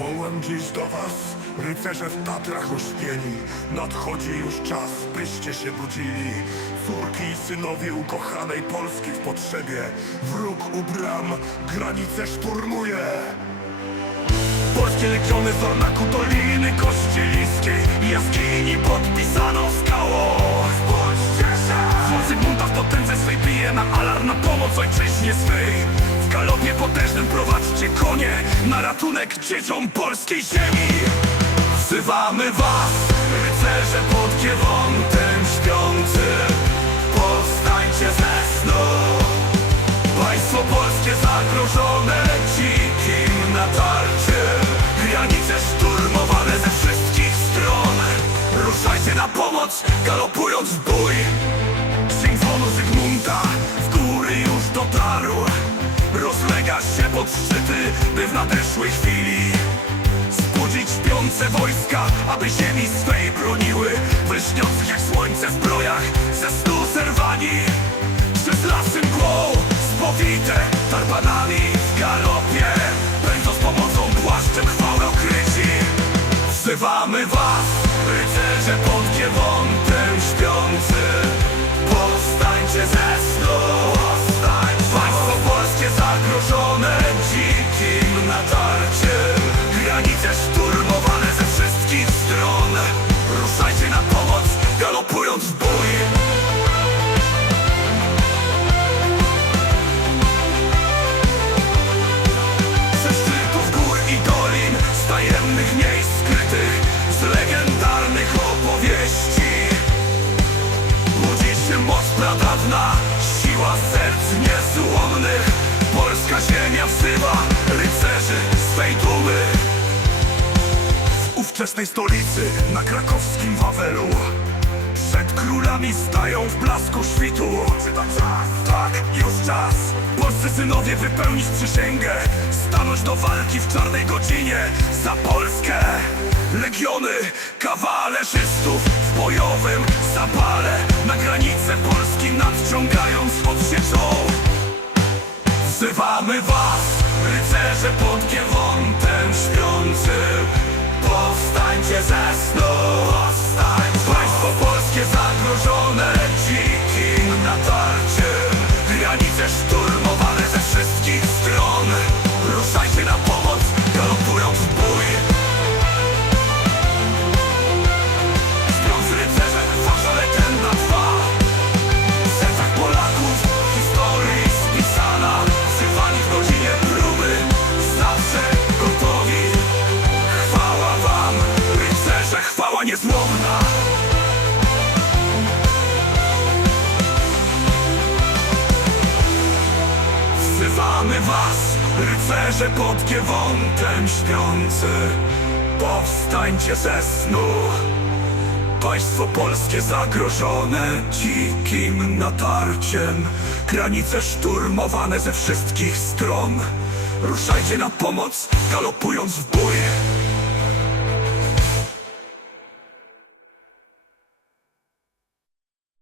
Wołam dziś do was, rycerze w Tatrach ośpieni. Nadchodzi już czas, byście się budzili. Córki i synowie ukochanej Polski w potrzebie. Wróg u bram, granice szturmuje. Polskie legiony z Ornaku Doliny Kościeliskiej Jaskini podpisano skałą. Spójrzcie się! Zygmunta w potędze swej bije na alarm na pomoc ojczyźnie swej Galopie potężnym prowadźcie konie. Na ratunek dzieciom polskiej ziemi. Wzywamy was, rycerze pod kiewontem śpiący. Powstańcie ze snu. Państwo polskie zagrożone dzikim natarciem Granice szturmowane ze wszystkich stron. Ruszajcie na pomoc, galopując w bój w nadeszłej chwili. Zbudzić śpiące wojska, aby ziemi swej broniły. W lśniących jak słońce zbrojach, ze snu zerwani. Przez lasy mgłą, spowite tarpanami w galopie. Pędzą z pomocą płaszczem chwały okryci. Wzywamy was, rycerze pod Giewontem pradawna, siła serc niezłomnych. Polska ziemia wzywa rycerzy swej dumy. W ówczesnej stolicy, na krakowskim Wawelu, przed królami stają w blasku świtu Czy to czas? Tak, już czas Polscy synowie wypełnić przysięgę Stanąć do walki w czarnej godzinie Za Polskę Legiony kawalerzystów W bojowym zapale Na Polski nadciągając odsieczą Wzywamy was, rycerze pod Giewontem śpiącym Powstańcie ze snu, powstańcie Państwo polskie zagrożone Wzywamy was, rycerze pod Giewontem śpiący. Powstańcie ze snu. Państwo polskie zagrożone dzikim natarciem. Granice szturmowane ze wszystkich stron. Ruszajcie na pomoc, galopując w bój